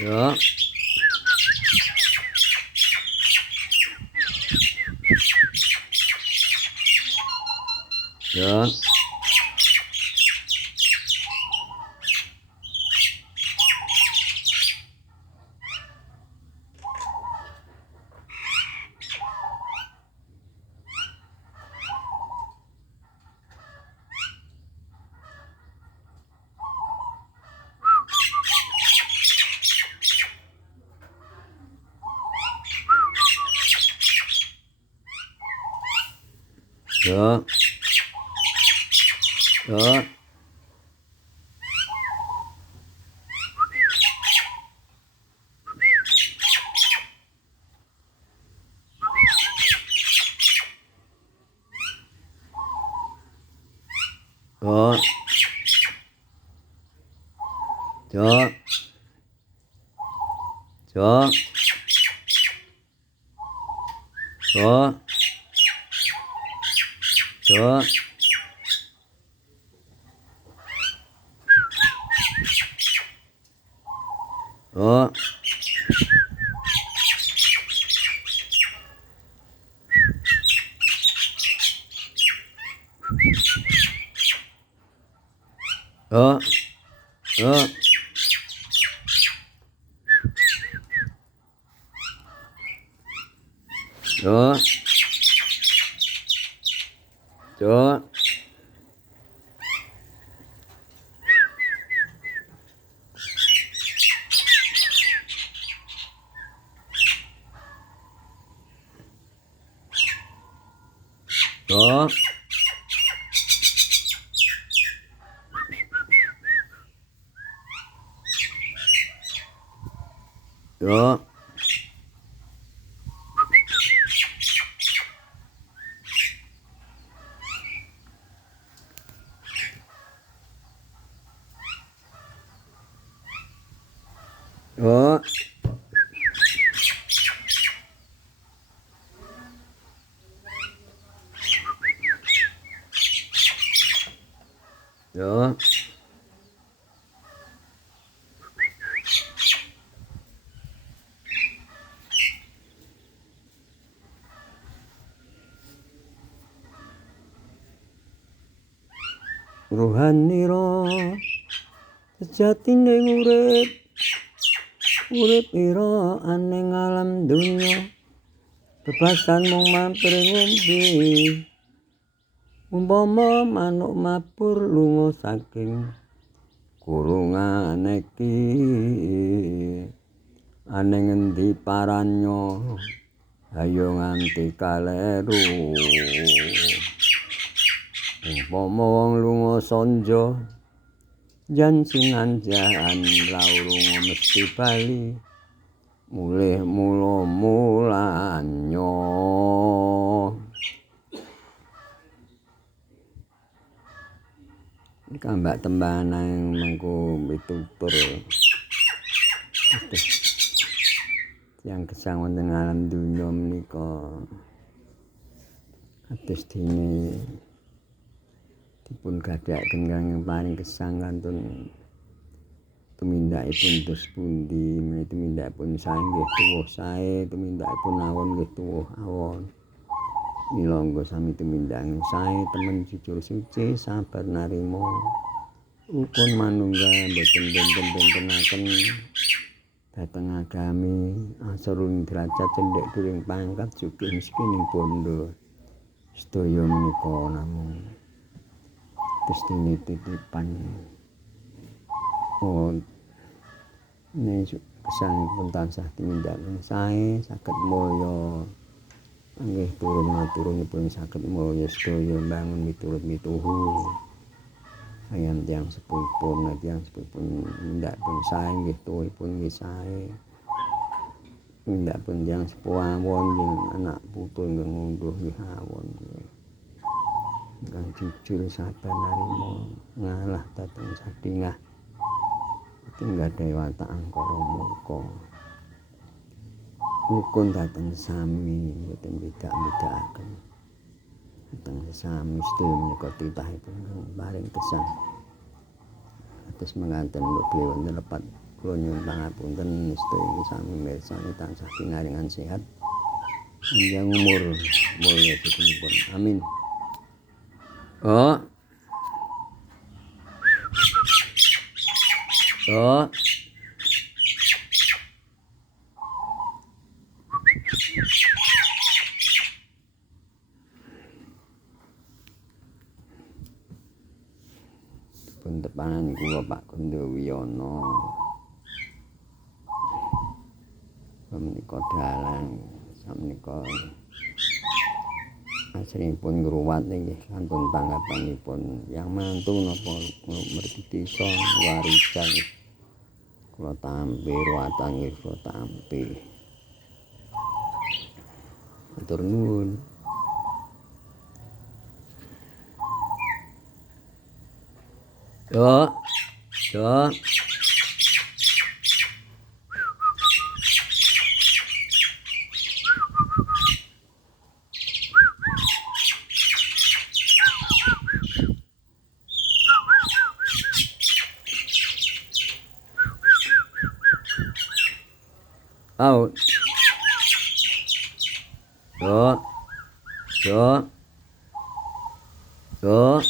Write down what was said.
Ya. Ya. Ya. Ya. Ya. Ya. Ya. Ya. Ya. Ya. Ya. Ya. Ya. Ya. Ya. Ya. Ya. Ya. Rohanira sejatine urip ira aning alam dunya bebasan mung mampir ngombe umpama manuk mabur lunga saking kurungan iki aning endi paranyo ayo nganti kaleru umpama wong lunga sanja jan sinanjahan laurung mesti bali mulih mula-mulanyo kambak tembanan mengko mitutur yang gesang wonten alam dunya menika kados dene dipun gadhaken kang paring gesang kantun tumindakipun dos pundi tumindakipun sae nggih tuwuh sae tumindakipun awon nggih tuwuh awon milangga sami tumindak sae temen jujur suci sabar narima rukun manunggal boten benten-bentenaken dhateng agami asrun derajat cendhek during pangkat sugih miskining bondo sedaya menika namung destine titipan gesangipun tansah tumindak sae saged mulya nggih turun maturunipun saged mulya sedaya mbangun miturut mituhu ayam tiyang sepuhipun nindakipun sae nggih tuwuhipun nggih sae nindakipun tiyang sepuh awon ing anak putu nggih ngunduh nggih awon ingkang jujur sabar narima ngalah dhateng sadingah nggadhahi watak angkara murka rukun dhateng sami boten beda-bedakaken dhateng sami sedaya menika titahipun paring gesang. Terus menganten beliau wonten lepat Kula nyuwun pangapunten sedaya sami mirsani tansah pinaringan sehat panjang umur mulya susunipun. Amin. Oh. Oh. Pun tepanan kula Pak Gondo Wiyono. Menika dalang samenika asringipun ngruwat nggih sampun tanggapanipun yang mantu napa mergi desa warisan kula tampi ruwatan nggih kula tampi. Matur nuwun. Yo. Yo. Out. Yo. Yo. Yo.